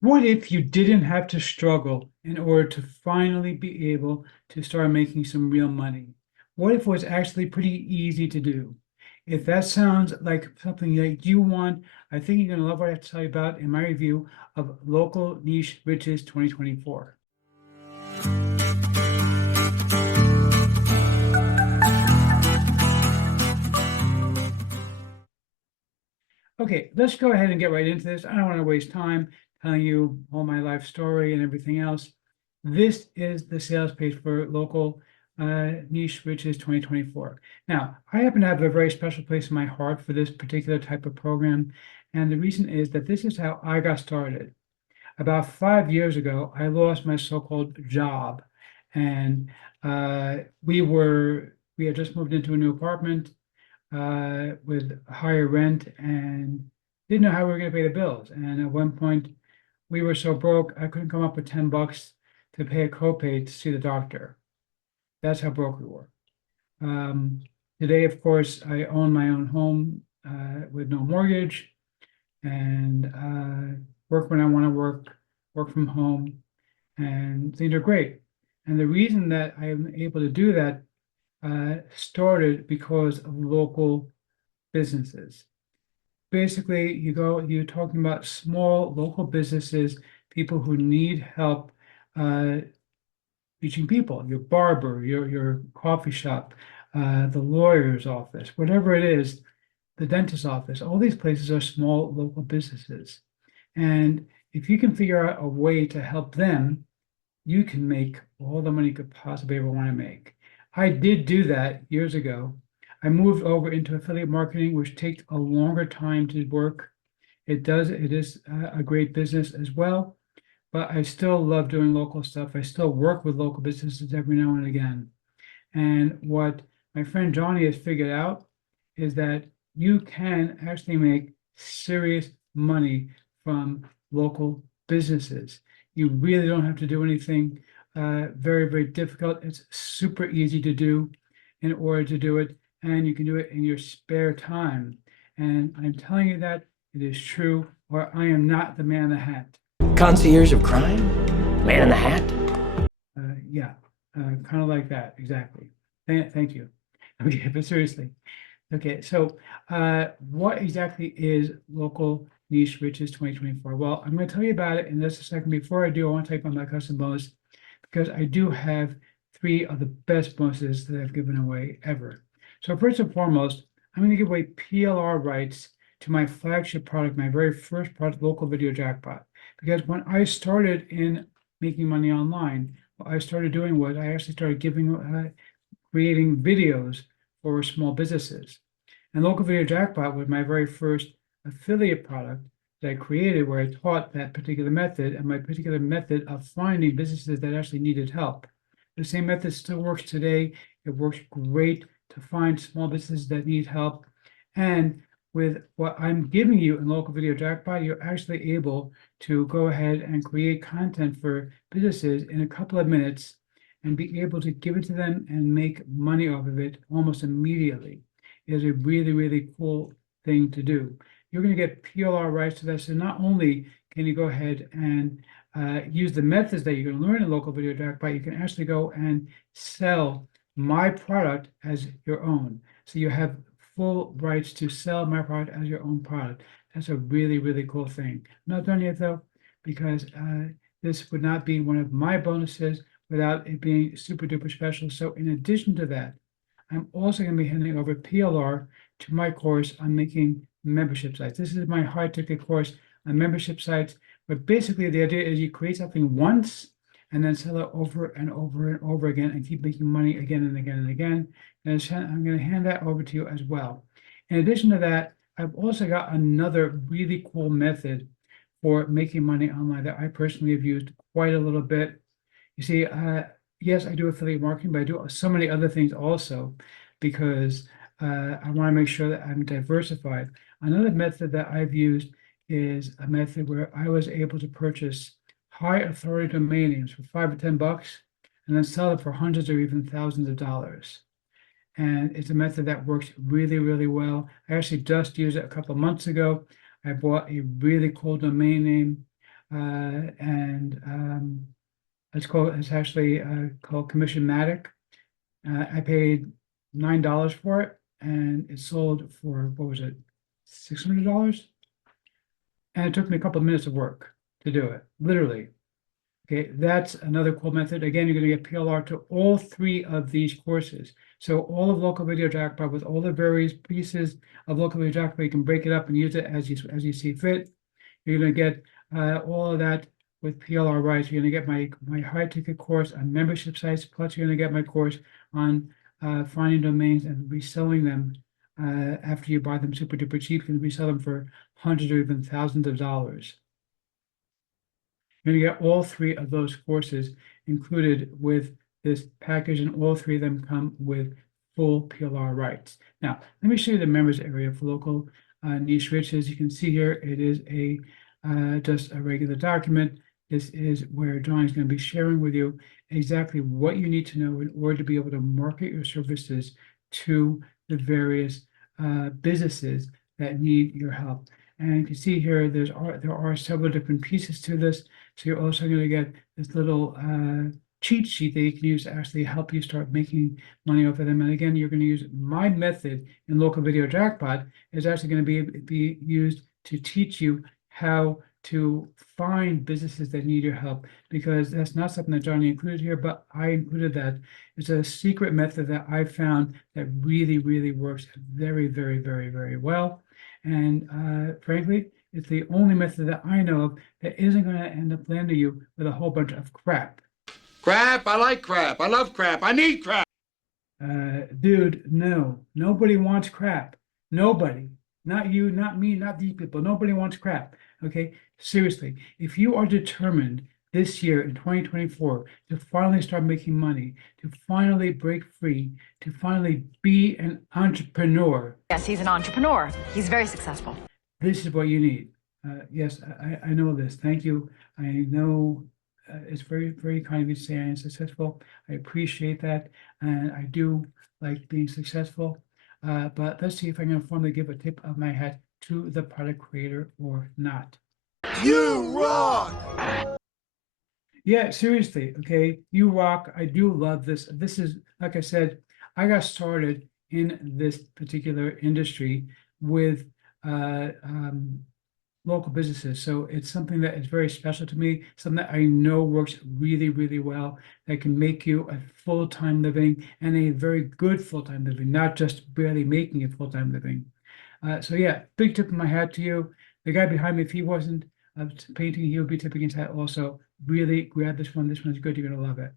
What if you didn't have to struggle in order to finally be able to start making some real money? What if it was actually pretty easy to do? If that sounds like something that you want, I think you're going to love what I have to tell you about in my review of Local Niche Riches 2024. Okay, let's go ahead and get right into this. I don't want to waste time telling you all my life story and everything else. This is the sales page for Local Niche Riches 2024. Now, I happen to have a very special place in my heart for this particular type of program. And the reason is that this is how I got started. About 5 years ago, I lost my so-called job. And we had just moved into a new apartment with higher rent and didn't know how we were going to pay the bills. And at one point, we were so broke, I couldn't come up with $10 to pay a copay to see the doctor. That's how broke we were. Today, of course, I own my own home with no mortgage and work when I want to work from home, and things are great. And the reason that I'm able to do that started because of local businesses. Basically, you're talking about small local businesses, people who need help reaching people, your barber, your coffee shop, the lawyer's office, whatever it is, the dentist's office, all these places are small local businesses. And if you can figure out a way to help them, you can make all the money you could possibly ever want to make. I did do that years ago. I moved over into affiliate marketing, which takes a longer time to work. It is a great business as well, but I still love doing local stuff. I still work with local businesses every now and again. And what my friend Johnny has figured out is that you can actually make serious money from local businesses. You really don't have to do anything very, very difficult. It's super easy to do in order to do it, and you can do it in your spare time. And I'm telling you that it is true, or I am not the man in the hat. Concierge of crime? Man in the hat? Yeah, kind of like that, exactly. Thank you. Okay, but seriously. Okay, so what exactly is Local Niche Riches 2024? Well, I'm going to tell you about it in just a second. Before I do, I want to talk about my custom bonus because I do have 3 of the best bonuses that I've given away ever. So first and foremost, I'm going to give away PLR rights to my flagship product, my very first product, Local Video Jackpot. Because when I started in making money online, what I started doing was I actually started creating videos for small businesses. And Local Video Jackpot was my very first affiliate product that I created where I taught that particular method and my particular method of finding businesses that actually needed help. The same method still works today. It works great to find small businesses that need help. And with what I'm giving you in Local Video Jackpot, you're actually able to go ahead and create content for businesses in a couple of minutes and be able to give it to them and make money off of it almost immediately. It is a really, really cool thing to do. You're going to get PLR rights to that. So not only can you go ahead and use the methods that you're going to learn in Local Video Jackpot, you can actually go and sell my product as your own. So you have full rights to sell my product as your own product. That's a really, really cool thing. I'm not done yet though, because this would not be one of my bonuses without it being super duper special. So in addition to that, I'm also going to be handing over PLR to my course on making membership sites. This is my high ticket course on membership sites, but basically the idea is you create something once and then sell it over and over and over again and keep making money again and again and again. And I'm going to hand that over to you as well. In addition to that, I've also got another really cool method for making money online that I personally have used quite a little bit. You see, yes, I do affiliate marketing, but I do so many other things also because I want to make sure that I'm diversified. Another method that I've used is a method where I was able to purchase high authority domain names for $5 or $10 and then sell it for hundreds or even thousands of dollars. And it's a method that works really, really well. I actually just used it a couple of months ago. I bought a really cool domain name and it's actually called Commissionmatic. I paid $9 for it, and it sold for, what was it, $600? And it took me a couple of minutes of work to do it, literally. Okay, that's another cool method. Again, you're gonna get PLR to all 3 of these courses. So all of Local Video Jackpot with all the various pieces of Local Video Jackpot, you can break it up and use it as you see fit. You're gonna get all of that with PLR rights. You're gonna get my high ticket course on membership sites, plus you're gonna get my course on finding domains and reselling them after you buy them super duper cheap. You can resell them for hundreds or even thousands of dollars. You're gonna get all 3 of those courses included with this package, and all 3 of them come with full PLR rights. Now, let me show you the members area for Local Niche Riches. You can see here, it is a just a regular document. This is where John is going to be sharing with you exactly what you need to know in order to be able to market your services to the various businesses that need your help. And you can see here, there are several different pieces to this. So you're also going to get this little cheat sheet that you can use to actually help you start making money off of them. And again, you're going to use my method in Local Video Jackpot is actually going to be used to teach you how to find businesses that need your help, because that's not something that Johnny included here, but I included that. It's a secret method that I found that really, really works very, very, very, very well. And frankly, it's the only method that I know of that isn't going to end up landing you with a whole bunch of crap. Crap, I like crap. I love crap. I need crap. Dude, no, nobody wants crap. Nobody, not you, not me, not these people. Nobody wants crap. Okay, seriously, if you are determined this year in 2024 to finally start making money, to finally break free, to finally be an entrepreneur. Yes, he's an entrepreneur. He's very successful. This is what you need. Yes, I know this. Thank you. I know it's very, very kind of you to say I am successful. I appreciate that. And I do like being successful. But let's see if I can formally give a tip of my hat to the product creator or not. You rock! Yeah, seriously. Okay. You rock. I do love this. This is, like I said, I got started in this particular industry with local businesses. So it's something that is very special to me, something that I know works really, really well, that can make you a full-time living and a very good full-time living, not just barely making a full-time living. So yeah, big tip of my hat to you. The guy behind me, if he wasn't painting, he would be tipping his hat also. Really grab this one. This one's good. You're going to love it.